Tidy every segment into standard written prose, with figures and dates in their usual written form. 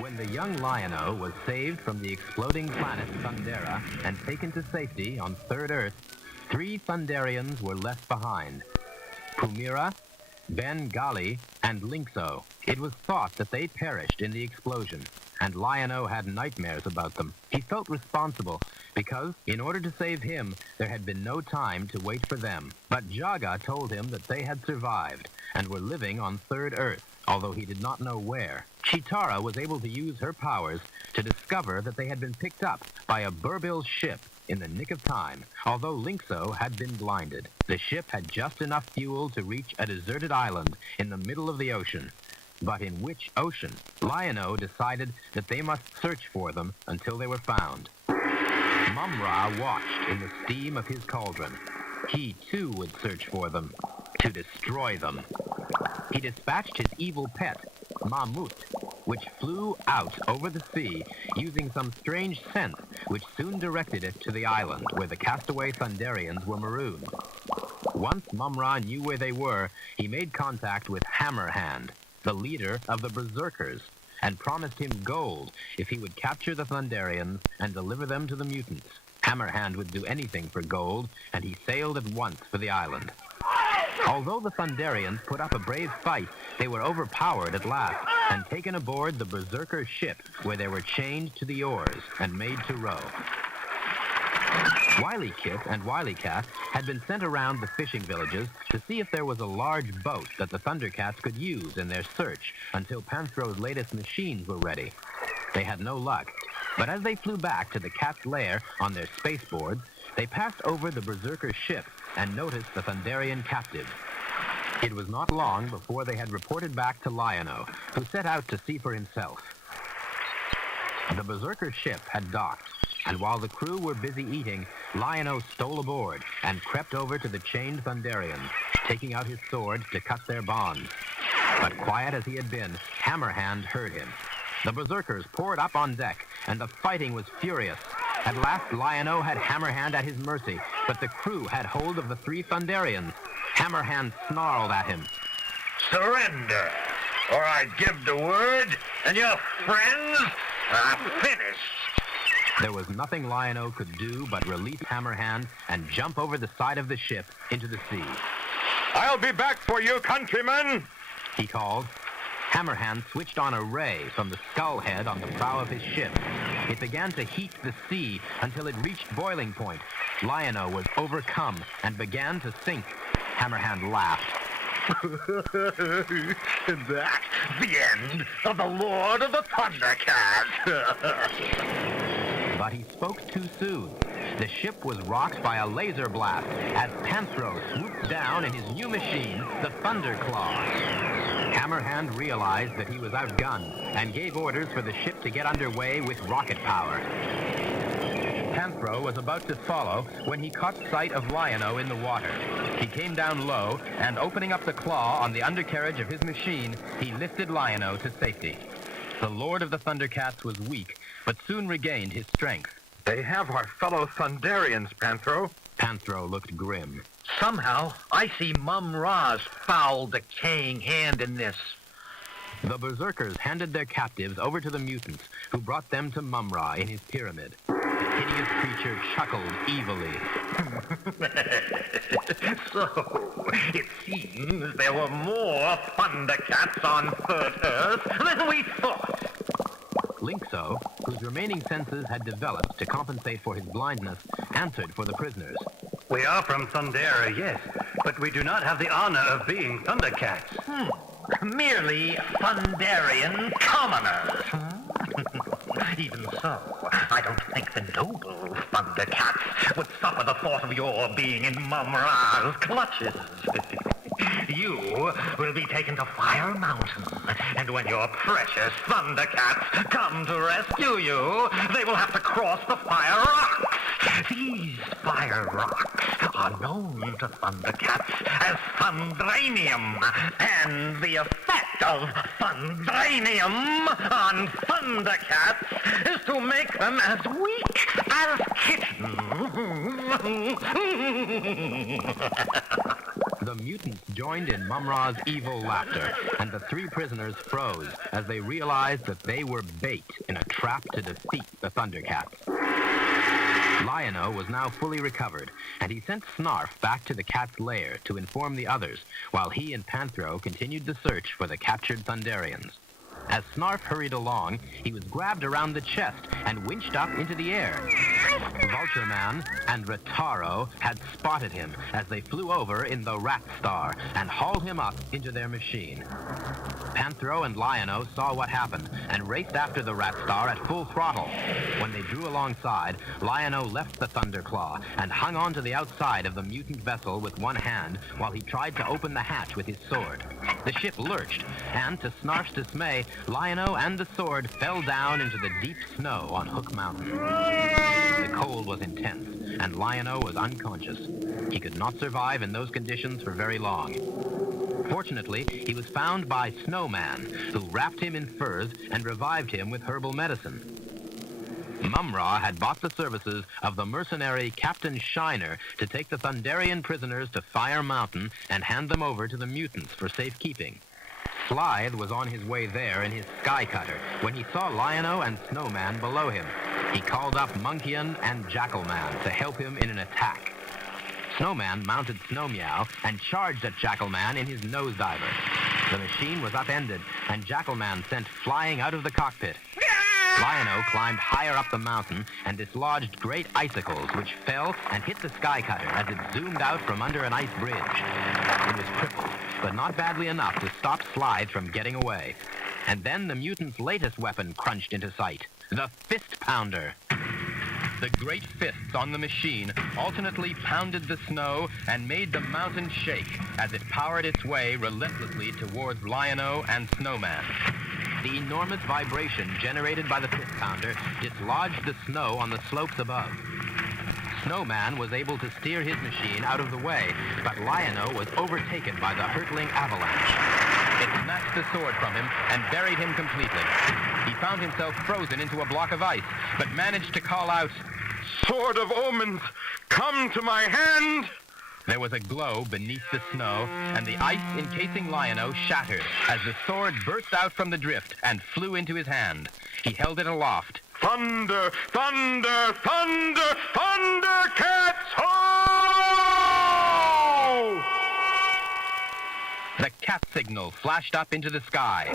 When the young Lion-O was saved from the exploding planet Thundera and taken to safety on Third Earth, 3 Thunderians were left behind: Pumira, Ben Gali, and Lynxo. It was thought that they perished in the explosion, and Lion-O had nightmares about them. He felt responsible because, in order to save him, there had been no time to wait for them. But Jaga told him that they had survived and were living on Third Earth, although he did not know where. Chitara was able to use her powers to discover that they had been picked up by a Burbil ship in the nick of time, although Lynxo had been blinded. The ship had just enough fuel to reach a deserted island in the middle of the ocean. But in which ocean? Lion-O decided that they must search for them until they were found. Mum-Ra watched in the steam of his cauldron. He, too, would search for them, to destroy them. He dispatched his evil pet, Mamut, which flew out over the sea using some strange scent which soon directed it to the island where the castaway Thunderians were marooned. Once Mum-Ra knew where they were, he made contact with Hammerhand, the leader of the Berserkers, and promised him gold if he would capture the Thunderians and deliver them to the mutants. Hammerhand would do anything for gold, and he sailed at once for the island. Although the Thunderians put up a brave fight, they were overpowered at last and taken aboard the Berserker ship, where they were chained to the oars and made to row. Wily Kit and Wily Cat had been sent around the fishing villages to see if there was a large boat that the Thundercats could use in their search until Panthro's latest machines were ready. They had no luck, but as they flew back to the cat's lair on their spaceboards, they passed over the Berserker ship and noticed the Thunderian captives. It was not long before they had reported back to Lion-O, who set out to see for himself. The Berserker ship had docked, and while the crew were busy eating, Lion-O stole aboard and crept over to the chained Thunderians, taking out his sword to cut their bonds. But quiet as he had been, Hammerhand heard him. The Berserkers poured up on deck, and the fighting was furious. At last, Lion-O had Hammerhand at his mercy, but the crew had hold of the 3 Thunderians. Hammerhand snarled at him. Surrender, or I give the word, and your friends are finished. There was nothing Lion-O could do but release Hammerhand and jump over the side of the ship into the sea. I'll be back for you, countrymen, he called. Hammerhand switched on a ray from the skull head on the prow of his ship. It began to heat the sea until it reached boiling point. Lion-O was overcome and began to sink. Hammerhand laughed. That's the end of the Lord of the Thundercats. But he spoke too soon. The ship was rocked by a laser blast as Panthro swooped down in his new machine, the Thunderclaw. Hammerhand realized that he was outgunned and gave orders for the ship to get underway with rocket power. Panthro was about to follow when he caught sight of Lion-O in the water. He came down low, and opening up the claw on the undercarriage of his machine, he lifted Lion-O to safety. The Lord of the Thundercats was weak, but soon regained his strength. They have our fellow Thunderians, Panthro. Panthro looked grim. Somehow, I see Mum-Ra's foul, decaying hand in this. The Berserkers handed their captives over to the mutants, who brought them to Mum-Ra in his pyramid. The hideous creature chuckled evilly. So, it seems there were more Thundercats on Third Earth than we thought. Lynxo, whose remaining senses had developed to compensate for his blindness, answered for the prisoners. We are from Thundera, yes, but we do not have the honor of being Thundercats. Merely Thunderian commoners. Even so, I don't think the noble Thundercats would suffer the thought of your being in Mum-Ra's clutches. You will be taken to Fire Mountain, and when your precious Thundercats come to rescue you, they will have to cross the Fire Rocks. These Fire Rocks are known to Thundercats as Thundranium, and the effect of Thundranium on Thundercats is to make them as weak as kittens. The mutants joined in Mum-Ra's evil laughter, and the three prisoners froze as they realized that they were bait in a trap to defeat the Thundercats. Lion-O was now fully recovered, and he sent Snarf back to the cat's lair to inform the others, while he and Panthro continued the search for the captured Thunderians. As Snarf hurried along, he was grabbed around the chest and winched up into the air. Vulture Man and Retaro had spotted him as they flew over in the Rat Star and hauled him up into their machine. Panthro and Lion-O saw what happened and raced after the Rat Star at full throttle. When they drew alongside, Lion-O left the Thunderclaw and hung on to the outside of the mutant vessel with one hand while he tried to open the hatch with his sword. The ship lurched, and to Snarf's dismay, Lion-O and the sword fell down into the deep snow on Hook Mountain. The cold was intense, and Lion-O was unconscious. He could not survive in those conditions for very long. Fortunately, he was found by Snowman, who wrapped him in furs and revived him with herbal medicine. Mum-Ra had bought the services of the mercenary Captain Shiner to take the Thunderian prisoners to Fire Mountain and hand them over to the mutants for safekeeping. Slythe was on his way there in his Sky Cutter when he saw Lion-O and Snowman below him. He called up Monkeyan and Jackalman to help him in an attack. Snowman mounted Snowmeow and charged at Jackalman in his nosediver. The machine was upended, and Jackalman sent flying out of the cockpit. Lion-O climbed higher up the mountain and dislodged great icicles which fell and hit the Sky Cutter as it zoomed out from under an ice bridge. It was crippled, but not badly enough to stop Slythe from getting away. And then the mutant's latest weapon crunched into sight, the Fist Pounder. The great fists on the machine alternately pounded the snow and made the mountain shake as it powered its way relentlessly towards Lion-O and Snowman. The enormous vibration generated by the Fist Pounder dislodged the snow on the slopes above. Snowman was able to steer his machine out of the way, but Lion-O was overtaken by the hurtling avalanche. It snatched the sword from him and buried him completely. He found himself frozen into a block of ice, but managed to call out, Sword of Omens, come to my hand! There was a glow beneath the snow, and the ice encasing Lion-O shattered as the sword burst out from the drift and flew into his hand. He held it aloft. Thunder, thunder, thunder, Thundercats, ho! The cat signal flashed up into the sky.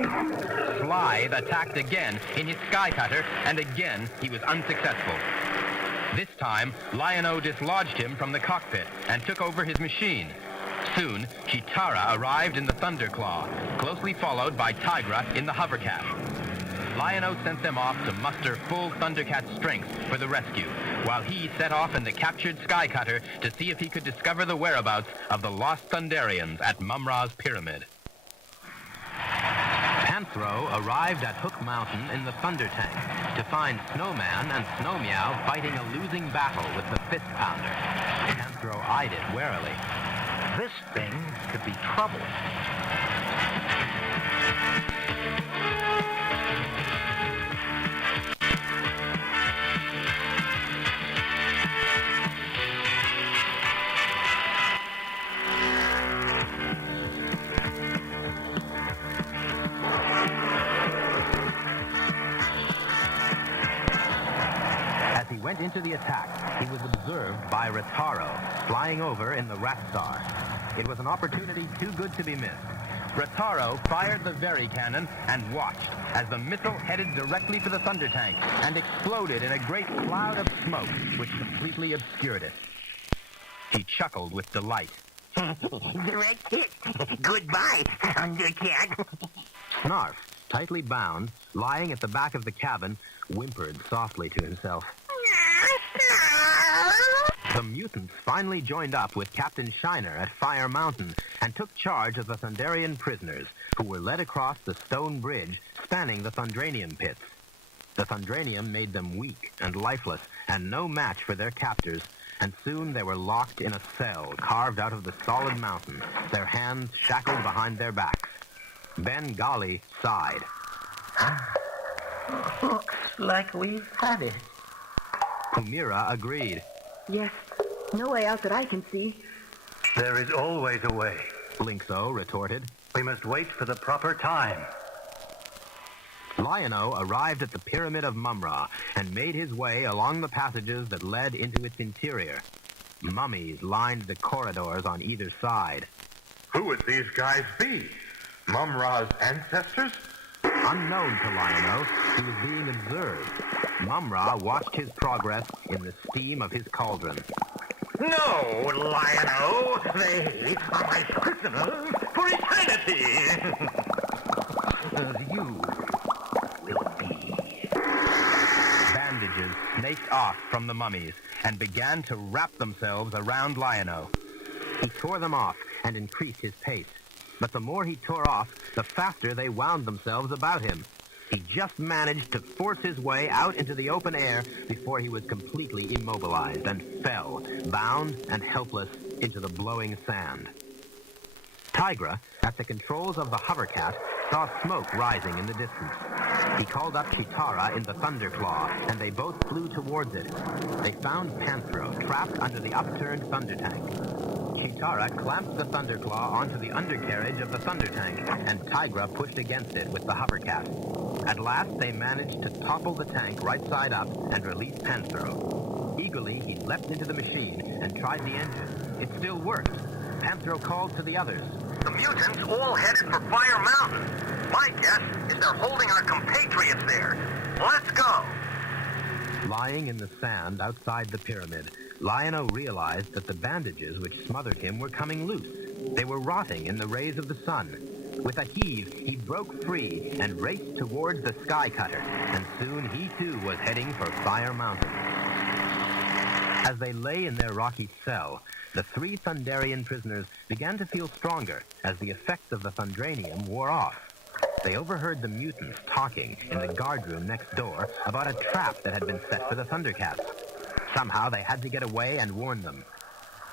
Slythe attacked again in his Sky Cutter, and again he was unsuccessful. This time, Lion-O dislodged him from the cockpit and took over his machine. Soon, Chitara arrived in the Thunderclaw, closely followed by Tigra in the Hovercat. Lion-O sent them off to muster full Thundercat strength for the rescue, while he set off in the captured Sky Cutter to see if he could discover the whereabouts of the lost Thunderians at Mum-Ra's pyramid. Panthro arrived at Hook Mountain in the Thunder Tank to find Snowman and Snowmeow fighting a losing battle with the Fist Pounder. Panthro eyed it warily. This thing could be trouble. Went into the attack, he was observed by Retaro, flying over in the Rat Star. It was an opportunity too good to be missed. Retaro fired the Very Cannon and watched as the missile headed directly for the Thunder Tank and exploded in a great cloud of smoke which completely obscured it. He chuckled with delight. Direct hit. Goodbye, Thundercat. Snarf, tightly bound, lying at the back of the cabin, whimpered softly to himself. The mutants finally joined up with Captain Shiner at Fire Mountain and took charge of the Thunderian prisoners, who were led across the stone bridge spanning the Thundranium pits. The Thundranium made them weak and lifeless and no match for their captors, and soon they were locked in a cell carved out of the solid mountain, their hands shackled behind their backs. Ben Gali sighed. Looks like we've had it. Pumira agreed. Yes. No way out that I can see. There is always a way. Lynxo retorted. We must wait for the proper time. Lion-O arrived at the Pyramid of Mum-Ra and made his way along the passages that led into its interior. Mummies lined the corridors on either side. Who would these guys be? Mum-Ra's ancestors? Unknown to Lion-O, he was being observed. Mum-Ra watched his progress in the steam of his cauldron. No, Lion-O, they are my prisoners for eternity. You will be. Bandages snaked off from the mummies and began to wrap themselves around Lion-O. He tore them off and increased his pace. But the more he tore off, the faster they wound themselves about him. He just managed to force his way out into the open air before he was completely immobilized and fell, bound and helpless, into the blowing sand. Tigra, at the controls of the hovercat, saw smoke rising in the distance. He called up Chitara in the Thunderclaw, and they both flew towards it. They found Panthro trapped under the upturned Thunder Tank. Chitara clamped the Thunderclaw onto the undercarriage of the Thunder Tank, and Tigra pushed against it with the hovercat. At last, they managed to topple the tank right side up and release Panthro. Eagerly, he leapt into the machine and tried the engine. It still worked. Panthro called to the others. The mutants all headed for Fire Mountain. My guess is they're holding our compatriots there. Let's go. Lying in the sand outside the pyramid, Lion-O realized that the bandages which smothered him were coming loose. They were rotting in the rays of the sun. With a heave, he broke free and raced towards the Sky Cutter, and soon he too was heading for Fire Mountain. As they lay in their rocky cell, the 3 Thunderian prisoners began to feel stronger as the effects of the Thundranium wore off. They overheard the mutants talking in the guardroom next door about a trap that had been set for the Thundercats. Somehow they had to get away and warn them.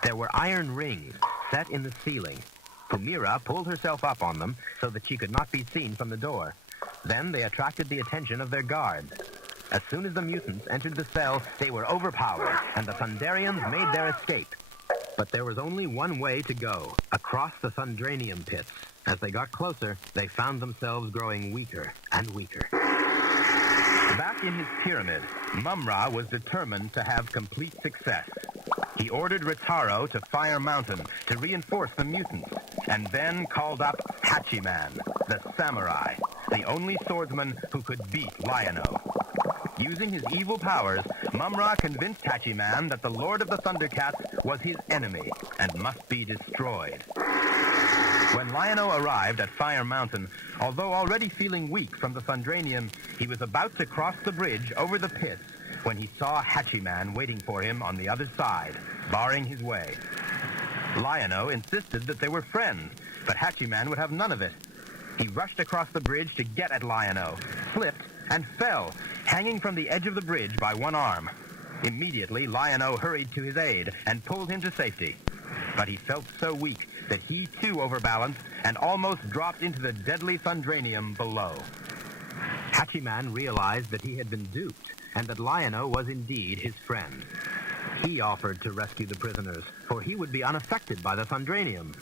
There were iron rings set in the ceiling. Pumira pulled herself up on them so that she could not be seen from the door. Then they attracted the attention of their guards. As soon as the mutants entered the cell, they were overpowered, and the Thunderians made their escape. But there was only one way to go, across the Thundranium pits. As they got closer, they found themselves growing weaker and weaker. Back in his pyramid, Mum-Ra was determined to have complete success. He ordered Ritaro to Fire Mountain to reinforce the mutants, and then called up Hachiman, the samurai, the only swordsman who could beat Lion-O. Using his evil powers, Mum-Ra convinced Hachiman that the Lord of the Thundercats was his enemy and must be destroyed. When Lion-O arrived at Fire Mountain, although already feeling weak from the Thundranium, he was about to cross the bridge over the pits when he saw Hachiman waiting for him on the other side, barring his way. Lion-O insisted that they were friends, but Hachiman would have none of it. He rushed across the bridge to get at Lion-O, slipped, and fell, hanging from the edge of the bridge by one arm. Immediately, Lion-O hurried to his aid and pulled him to safety. But he felt so weak that he too overbalanced and almost dropped into the deadly Thundranium below. Hachiman realized that he had been duped and that Lion-O was indeed his friend. He offered to rescue the prisoners, for he would be unaffected by the Thundranium.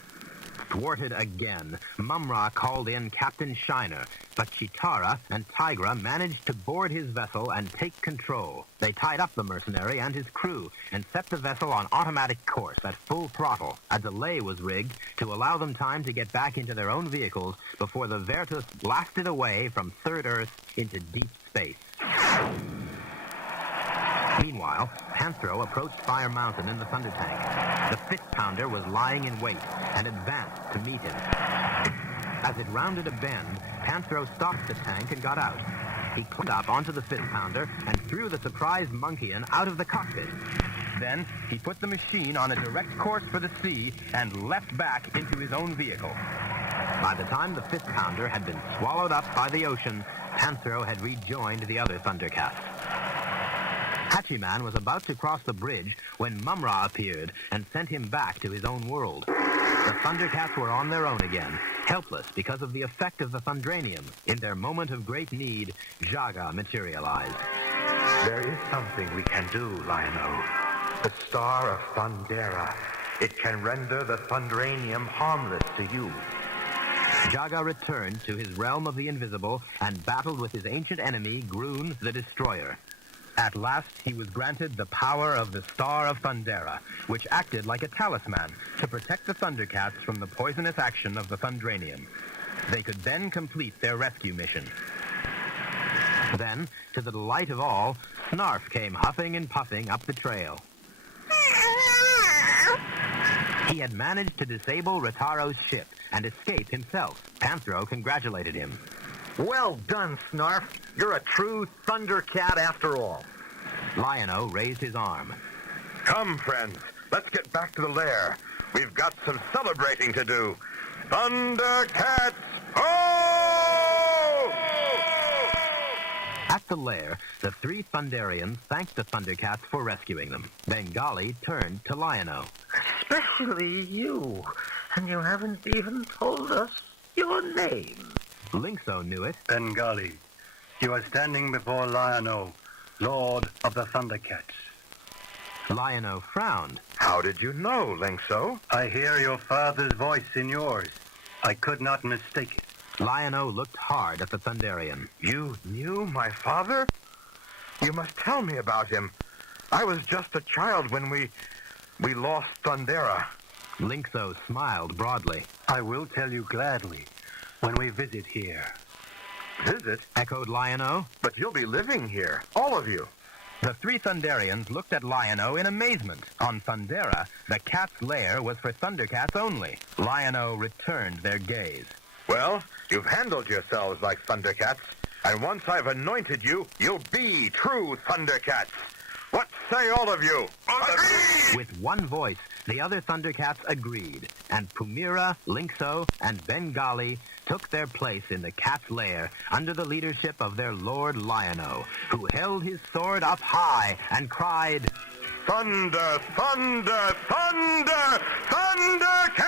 Thwarted again, Mum-Ra called in Captain Shiner, but Chitara and Tigra managed to board his vessel and take control. They tied up the mercenary and his crew and set the vessel on automatic course at full throttle. A delay was rigged to allow them time to get back into their own vehicles before the Vertus blasted away from Third Earth into deep space. Meanwhile, Panthro approached Fire Mountain in the Thunder Tank. The Fist Pounder was lying in wait and advanced to meet him. As it rounded a bend, Panthro stopped the tank and got out. He climbed up onto the Fist Pounder and threw the surprised Monkeyan out of the cockpit. Then he put the machine on a direct course for the sea and leapt back into his own vehicle. By the time the Fist Pounder had been swallowed up by the ocean, Panthro had rejoined the other Thundercats. Hachiman was about to cross the bridge when Mum-Ra appeared and sent him back to his own world. The Thundercats were on their own again, helpless because of the effect of the Thundranium. In their moment of great need, Jaga materialized. There is something we can do, Lion-O. The Star of Thundera It can render the Thunderanium harmless to you. Jaga returned to his realm of the invisible and battled with his ancient enemy, Groon the Destroyer. At last, he was granted the power of the Star of Thundera, which acted like a talisman to protect the Thundercats from the poisonous action of the Thunderanium. They could then complete their rescue mission. Then, to the delight of all, Snarf came huffing and puffing up the trail. He had managed to disable Rataro's ship and escape himself. Panthro congratulated him. Well done, Snarf. You're a true Thundercat after all. Lion-O raised his arm. Come, friends. Let's get back to the lair. We've got some celebrating to do. Thundercats! Oh! At the lair, the three Thunderians thanked the Thundercats for rescuing them. Bengali turned to Lion-O. Especially you. And you haven't even told us your name. Lynxo knew it. Bengali, you are standing before Lion-O, Lord of the Thundercats. Lion-O frowned. How did you know, Lynxo? I hear your father's voice in yours. I could not mistake it. Lion-O looked hard at the Thunderian. You knew my father? You must tell me about him. I was just a child when we lost Thundera. Lynxo smiled broadly. I will tell you gladly when we visit here. Visit? Echoed Lion-O. But you'll be living here, all of you. The three Thunderians looked at Lion-O in amazement. On Thundera, the cat's lair was for Thundercats only. Lion-O returned their gaze. Well, you've handled yourselves like Thundercats, and once I've anointed you, you'll be true Thundercats. What say all of you? Agree! With one voice, the other Thundercats agreed, and Pumira, Lynxo, and Bengali took their place in the cat's lair under the leadership of their Lord Lion-O, who held his sword up high and cried, Thunder, thunder, thunder, Thundercats!